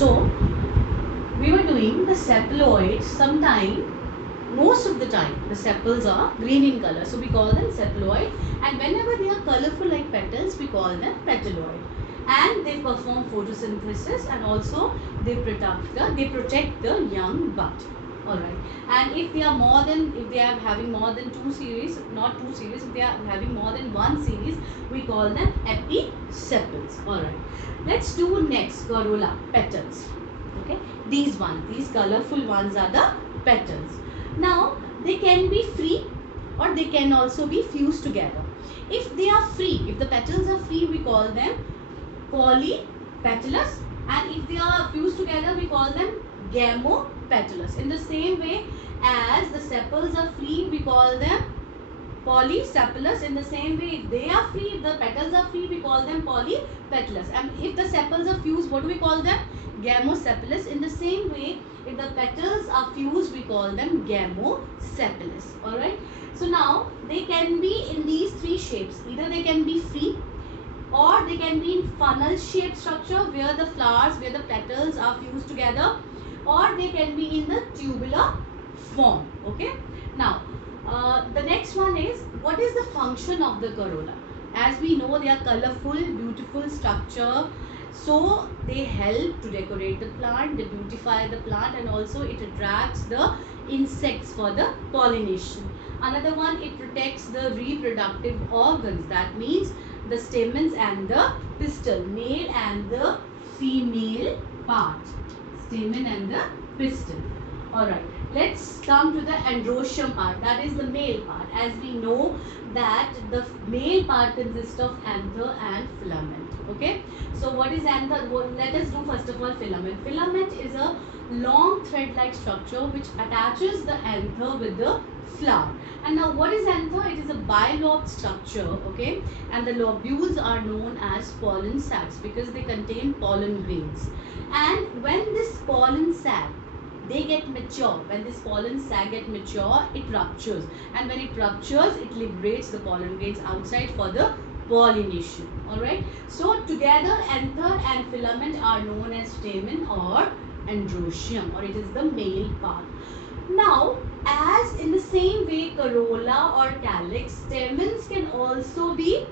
So we were doing the sepaloids sometime. Most of the time the sepals are green in color, so we call them sepaloid, and whenever they are colorful like petals we call them petaloid. And they perform photosynthesis, and also they protect the young bud. Alright. And if they are having more than two series, not two series, if they are having more than one series, we call them episepals. Alright. Let's do next corolla, petals. Okay, these colorful ones are the petals. Now they can be free or they can also be fused together. If they are free, if the petals are free, we call them polypetalous, and if they are fused together we call them gamopetalous. In the same way as the sepals are free, we call them polysepalous. In the same way, if they are free, if the petals are free, we call them polypetalous. And if the sepals are fused, what do we call them? Gamosepalous. In the same way, if the petals are fused, we call them gamosepalous. Alright. So now they can be in these three shapes. Either they can be free, or they can be in funnel shaped structure where the flowers, where the petals are fused together, or they can be in the tubular form. Okay. Now the next one is, what is the function of the corolla? As we know, they are colorful, beautiful structure. So they help to decorate the plant, they beautify the plant, and also it attracts the insects for the pollination. Another one, it protects the reproductive organs. That means the stamens and the pistil, male and the female part, stamen and the pistil. Alright, let's come to the androecium part, that is the male part. As we know that the male part consists of anther and filament. Okay, so what is anther? Let us do first of all filament. Filament is a long thread-like structure which attaches the anther with the flower. And now what is anther? It is a bilobed structure, okay, and the lobules are known as pollen sacs because they contain pollen grains. And when this pollen sac they get mature, when this pollen sac get mature, it ruptures, and when it ruptures, it liberates the pollen grains outside for the pollination. Alright, so together anther and filament are known as stamen or androecium, or it is the male part. Now, as in the same way corolla or calyx, stamens can also be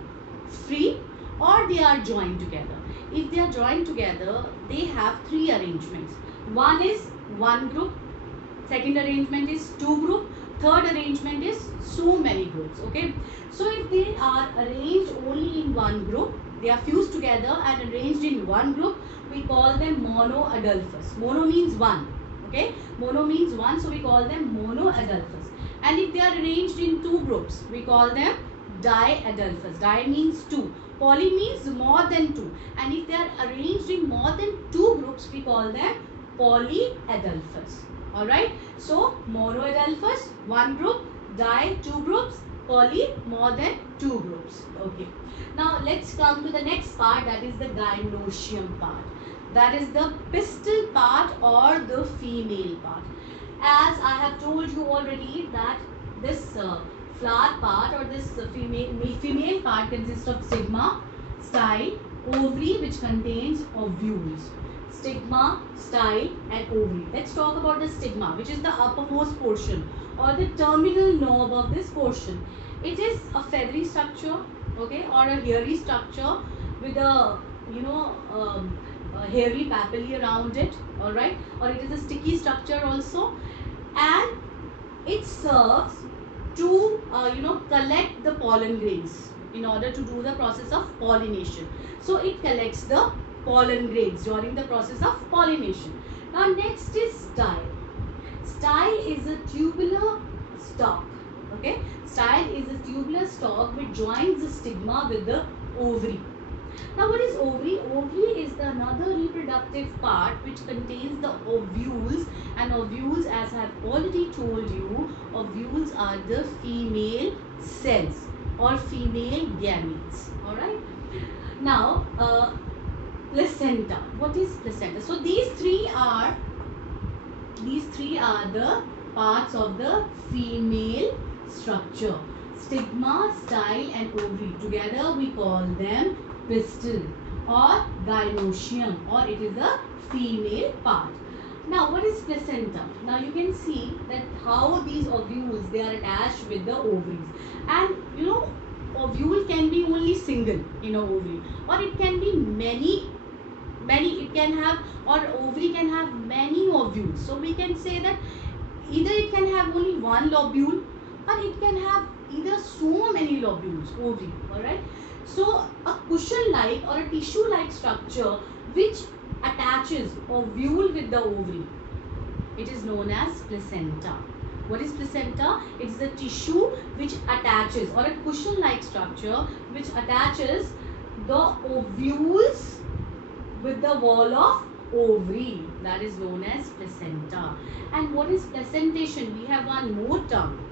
free or they are joined together. If they are joined together, they have three arrangements. One is one group, second arrangement is two group, third arrangement is so many groups. Okay, so if they are arranged only in one group, they are fused together and arranged in one group, we call them monoadelphous. Mono means one. Okay, mono means one, so we call them monoadelphous. And if they are arranged in two groups, we call them diadelphous. Di means two, poly means more than two, and if they are arranged in more than two groups, we call them polyadelphous. Alright, so monoadelphous one group, di two groups, poly more than two groups. Okay, now let's come to the next part, that is the gynoecium part. That is the pistil part or the female part. As I have told you already that this flower part or this female part consists of stigma, style, ovary which contains ovules. Stigma, style and ovary. Let's talk about the stigma, which is the uppermost portion or the terminal knob of this portion. It is a feathery structure, okay, or a hairy structure with a hairy papillae around it. All right, or it is a sticky structure also, and it serves to collect the pollen grains in order to do the process of pollination. So it collects the pollen grains during the process of pollination. Now next is style. Style is a tubular stalk. Okay, style is a tubular stalk which joins the stigma with the ovary. Now what is ovary? Ovary is another reproductive part which contains the ovules, and ovules, as I have already told you, ovules are the female cells or female gametes. Alright. Now placenta. What is placenta? So these three are the parts of the female structure. Stigma, style and ovary. Together we call them pistil or gynoecium, or it is a female part. Now what is placenta? Now you can see that how these ovules, they are attached with the ovaries, and you know, ovule can be only single in a ovary, or it can be many, it can have, or ovary can have many ovules. So we can say that either it can have only one lobule, or it can have either so many lobules, ovary. All right. So a cushion like or a tissue like structure which attaches ovule with the ovary, it is known as placenta. What is placenta? It is a tissue which attaches, or a cushion like structure which attaches the ovules with the wall of ovary. That is known as placenta. And what is placentation? We have one more term.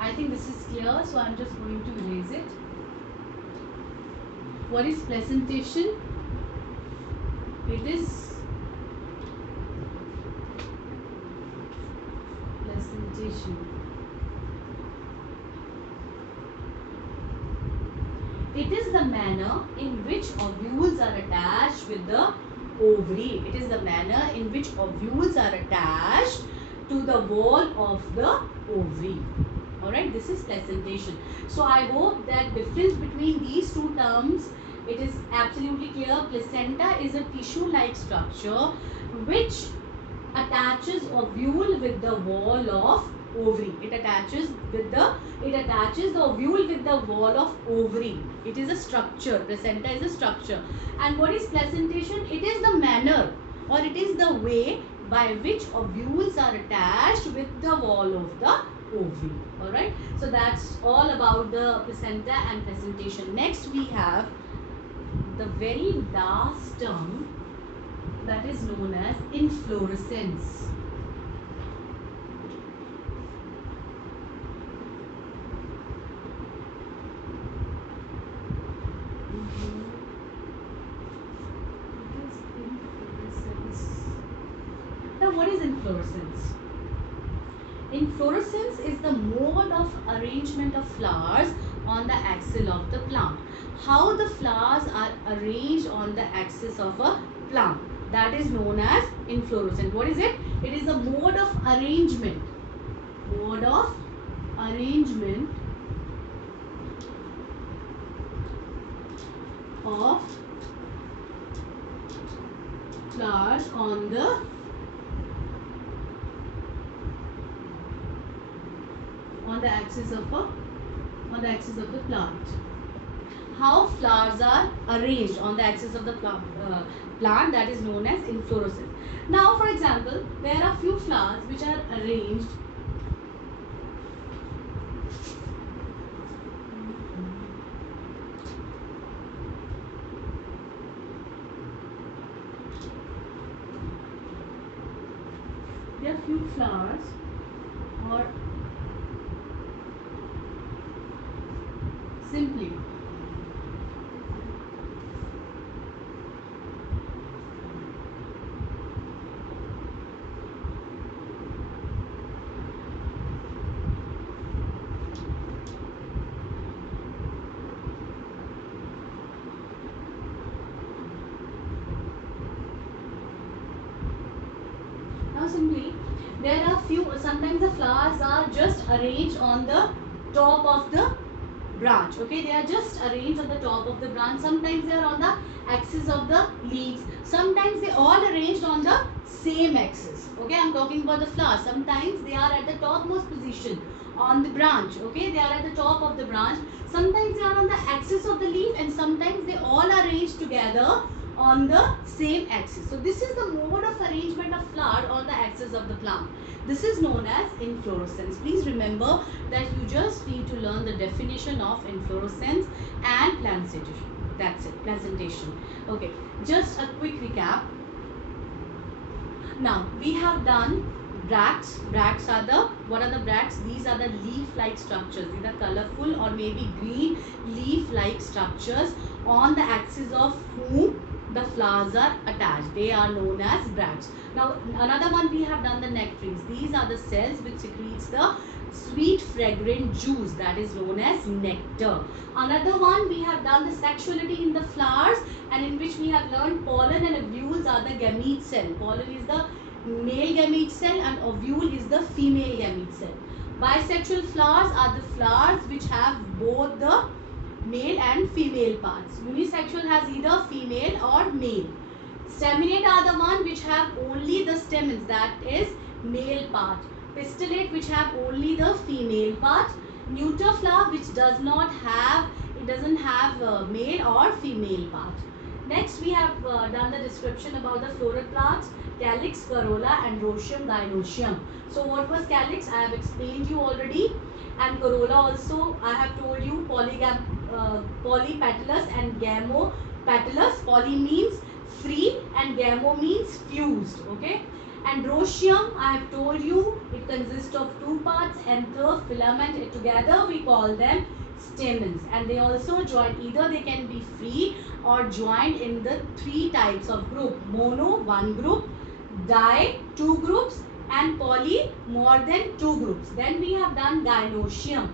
I think this is clear, so I am just going to erase it. What is placentation? It is placentation. It is the manner in which ovules are attached with the ovary. It is the manner in which ovules are attached to the wall of the ovary. Alright, this is placentation. So I hope that difference between these two terms, it is absolutely clear. Placenta is a tissue-like structure which attaches ovule with the wall of ovary. It attaches the ovule with the wall of ovary. It is a structure. Placenta is a structure. And what is placentation? It is the manner, or it is the way by which ovules are attached with the wall of the ovary. Alright. So that's all about the placenta and placentation. Next we have the very last term, that is known as inflorescence. Now what is inflorescence? Inflorescence is the mode of arrangement of flowers on the axil of the plant. How the flowers are arranged on the axis of a plant, that is known as inflorescence. What is it? It is a mode of arrangement. Mode of arrangement of flowers on the axis of the plant. How flowers are arranged on the axis of the plant, that is known as inflorescence. Now for example, there are few flowers which are arranged or simply there are few, sometimes the flowers are just arranged on the top of the branch. Okay, they are just arranged on the top of the branch. Sometimes they are on the axis of the leaves. Sometimes they all arranged on the same axis. Okay, I am talking about the flowers. Sometimes they are at the topmost position on the branch. Okay, they are at the top of the branch. Sometimes they are on the axis of the leaf, and sometimes they all are arranged together on the same axis. So this is the mode of arrangement of flower on the axis of the plant. This is known as inflorescence. Please remember that you just need to learn the definition of inflorescence and placentation. That's it, placentation. Okay, just a quick recap. Now we have done bracts. Bracts are the, what are the bracts? These are the leaf-like structures. These are colorful or maybe green leaf-like structures on the axis of whom the flowers are attached. They are known as bracts. Now another one we have done, the nectaries. These are the cells which secretes the sweet fragrant juice, that is known as nectar. Another one, we have done the sexuality in the flowers, and in which we have learned pollen and ovules are the gamete cell. Pollen is the male gamete cell and ovule is the female gamete cell. Bisexual flowers are the flowers which have both the male and female parts. Unisexual has either female or male. Staminate are the one which have only the stamens, that is male part. Pistillate which have only the female part. Neuter flower which does not have, it doesn't have male or female part. Next we have done the description about the floral plants, calyx, corolla, androecium, gynoecium. So what was calyx? I have explained you already, and corolla also I have told you, polypetalous and gamopetalous. Poly means free and gamo means fused. Okay. Androecium, I have told you, it consists of two parts, anther, filament. Together we call them stamens, and they also join, either they can be free or joined in the three types of group: mono, one group; di, two groups; and poly, more than two groups. Then we have done gynoecium.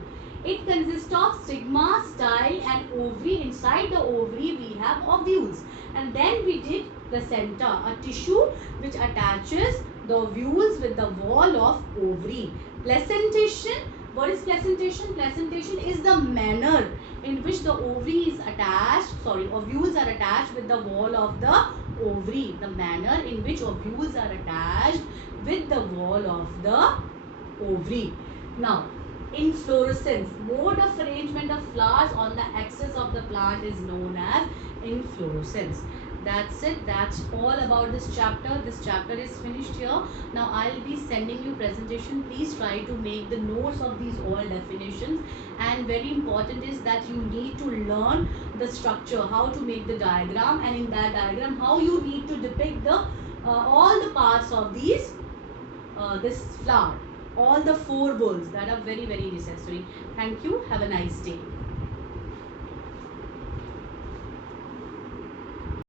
It consists of stigma, style, and ovary. Inside the ovary we have ovules. And then we did placenta, a tissue which attaches the ovules with the wall of ovary. Placentation, what is placentation? Placentation is the manner in which the ovules are attached with the wall of the ovary. The manner in which ovules are attached with the wall of the ovary. Now, inflorescence, mode of arrangement of flowers on the axis of the plant is known as inflorescence. That's it. That's all about this chapter. This chapter is finished here. Now I'll be sending you presentation. Please try to make the notes of these all definitions. And very important is that you need to learn the structure, how to make the diagram, and in that diagram how you need to depict the all the parts of these this flower, all the four bulbs that are very necessary. Thank you. Have a nice day.